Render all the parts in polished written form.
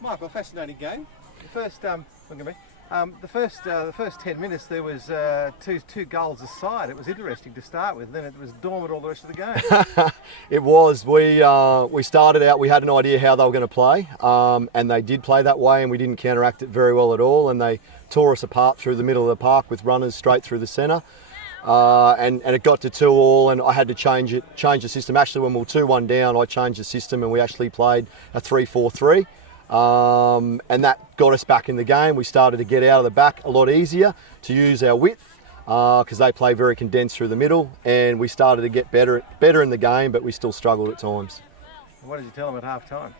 Michael, fascinating game. The first, look at me. The first 10 minutes there was two goals aside. It was interesting to start with. Then it was dormant all the rest of the game. It was. We started out. We had an idea how they were going to play, and they did play that way, and we didn't counteract it very well at all. And they tore us apart through the middle of the park with runners straight through the centre. And it got to 2-2, and I had to change the system. Actually, when we were 2-1 down, I changed the system, and we actually played a 3-4-3. And that got us back in the game. We started to get out of the back a lot easier, to use our width, because they play very condensed through the middle, and we started to get better in the game, but we still struggled at times. What did you tell them at half time?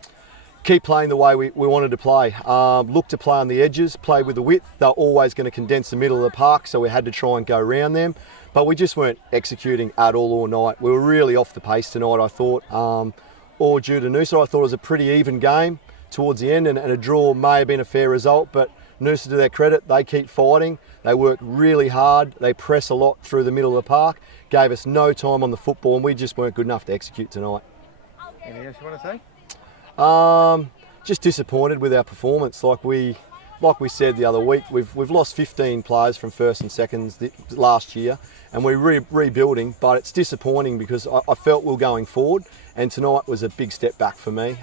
Keep playing the way we wanted to play. Look to play on the edges, play with the width. They're always going to condense the middle of the park, so we had to try and go around them. But we just weren't executing at all night. We were really off the pace tonight, I thought. All due to Noosa. I thought it was a pretty even game towards the end, and a draw may have been a fair result, but Noosa, to their credit, they keep fighting. They work really hard. They press a lot through the middle of the park, gave us no time on the football, and we just weren't good enough to execute tonight. Anything else you want to say? Just disappointed with our performance. Like we said the other week, we've lost 15 players from first and seconds last year, and we're rebuilding. But it's disappointing because I felt we were going forward, and tonight was a big step back for me.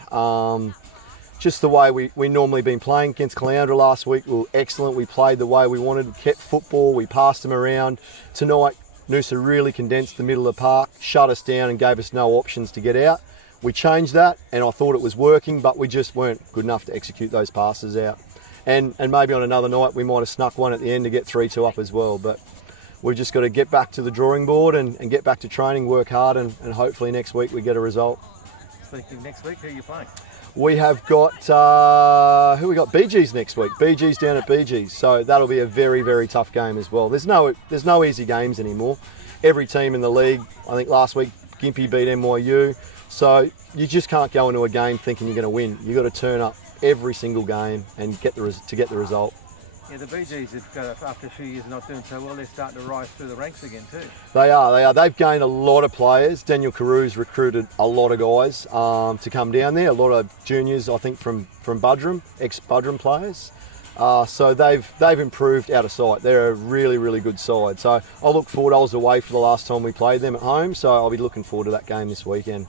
Just the way we normally been playing against Caloundra last week, we were excellent. We played the way we wanted, kept football, we passed them around. Tonight, Noosa really condensed the middle of the park, shut us down, and gave us no options to get out. We changed that, and I thought it was working, but we just weren't good enough to execute those passes out. And maybe on another night we might have snuck one at the end to get 3-2 up as well. But we've just got to get back to the drawing board and get back to training, work hard, and hopefully next week we get a result. Speaking of next week, who are you playing? We have got, who we got? BG's next week. BG's down at BG's. So that'll be a very, very tough game as well. There's no easy games anymore. Every team in the league, I think last week Gympie beat NYU. So you just can't go into a game thinking you're going to win. You've got to turn up every single game and get the result. Yeah, the BGs have got, after a few years of not doing so well, they're starting to rise through the ranks again too. They are. They've gained a lot of players. Daniel Carew's recruited a lot of guys to come down there. A lot of juniors, I think, from Budrum, ex-Budrum players. So they've improved out of sight. They're a really, really good side. So I look forward. I was away for the last time we played them at home, so I'll be looking forward to that game this weekend.